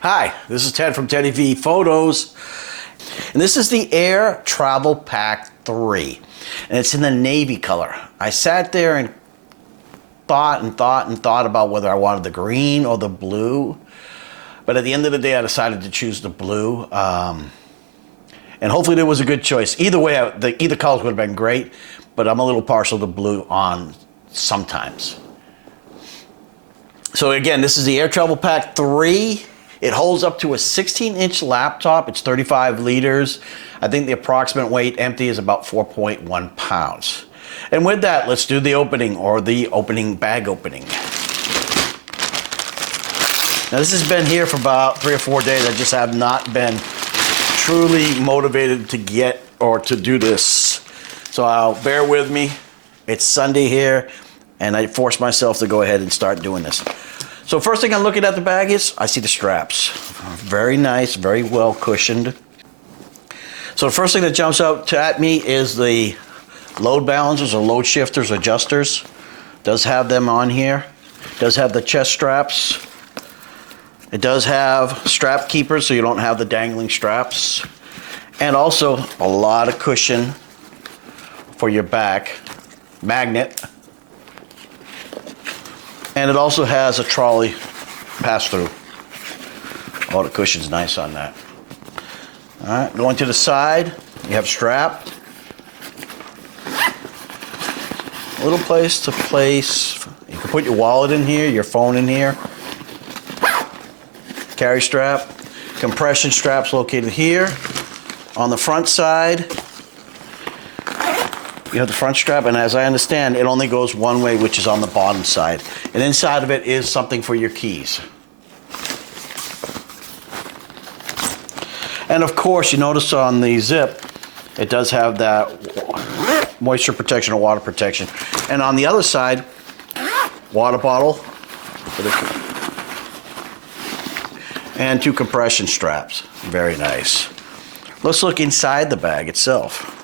Hi, this is Ted from Teddy V Photos, and this is the AER Travel Pack 3, and it's in the navy color. I sat there and thought about whether I wanted the green or the blue, but at the end of the day I decided to choose the blue, and hopefully there was a good choice. Either way, either colors would have been great, but I'm a little partial to blue on sometimes. So again, this is the AER Travel Pack 3. It holds up to a 16-inch laptop. It's 35 liters. I think the approximate weight empty is about 4.1 pounds. And with that, let's do the opening, or the opening bag opening. Now this has been here for about 3 or 4 days. I just have not been truly motivated to get or to do this. So bear with me. It's Sunday here, and I forced myself to go ahead and start doing this. So first thing I'm looking at the bag is, I see the straps. Very nice, very well cushioned. So the first thing that jumps out at me is the load balancers or load shifters, adjusters. Does have them on here. Does have the chest straps. It does have strap keepers so you don't have the dangling straps. And also a lot of cushion for your back. Magnet. And it also has a trolley pass-through. Oh, the cushion's nice on that. All right, going to the side, you have strap. A little place to place. You can put your wallet in here, your phone in here. Carry strap. Compression straps located here. On the front side, you have the front strap, and as I understand, it only goes one way, which is on the bottom side. And inside of it is something for your keys. And of course, you notice on the zip, it does have that moisture protection or water protection. And on the other side, water bottle and 2 compression straps. Very nice. Let's look inside the bag itself.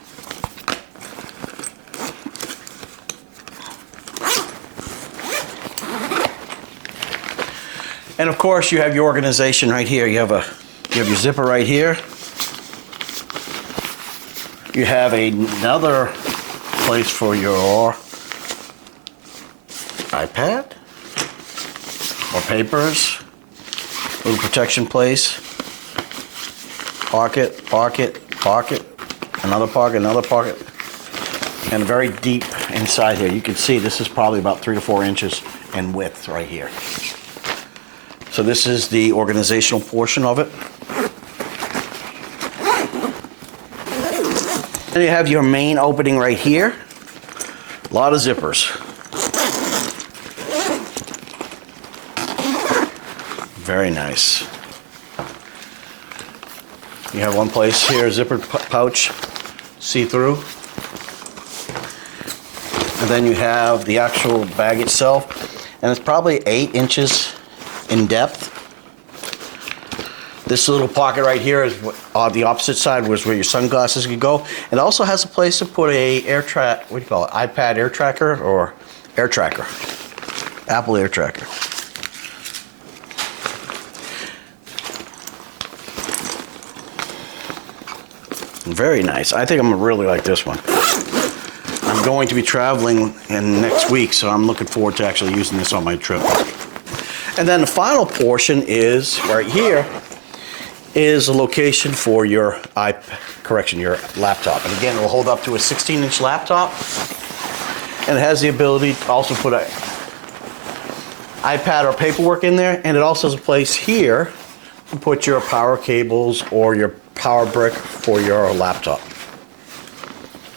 And of course, you have your organization right here. You have your zipper right here. You have another place for your iPad or papers. Little protection place. Pocket, pocket, pocket. Another pocket, another pocket. And very deep inside here. You can see this is probably about 3 to 4 inches in width right here. So this is the organizational portion of it. Then you have your main opening right here. A lot of zippers. Very nice. You have one place here, zipper pouch, see-through. And then you have the actual bag itself, and it's probably 8 inches in depth. This little pocket right here is on the opposite side was where your sunglasses could go. It also has a place to put a what do you call it? iPad Air Tracker or Air Tracker. Apple Air Tracker. Very nice. I think I'm gonna really like this one. I'm going to be traveling in next week, so I'm looking forward to actually using this on my trip. And then the final portion is right here is a location for your your laptop. And again, it will hold up to a 16-inch laptop, and it has the ability to also put an iPad or paperwork in there, and it also has a place here to put your power cables or your power brick for your laptop.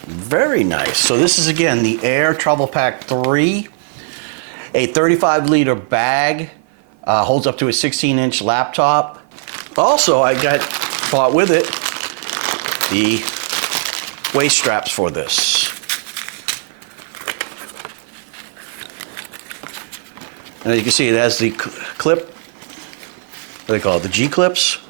Very nice. So this is again the AER Travel Pack 3, a 35-liter bag. Holds up to a 16-inch laptop. Also, I bought with it the waist straps for this. And you can see it has the clip, what do they call it, the G-clips.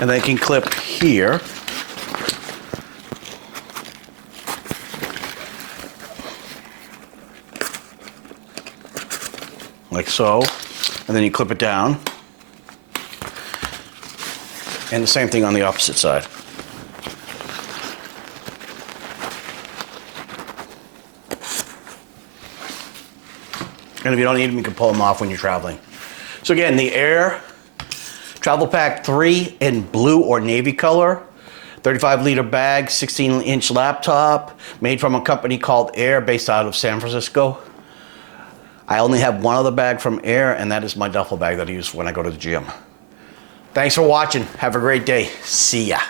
And they can clip here. Like so. And then you clip it down. And the same thing on the opposite side. And if you don't need them, you can pull them off when you're traveling. So again, the AER Travel Pack 3 in blue or navy color. 35-liter bag, 16-inch laptop, made from a company called AER based out of San Francisco. I only have one other bag from AER, and that is my duffel bag that I use when I go to the gym. Thanks for watching. Have a great day. See ya.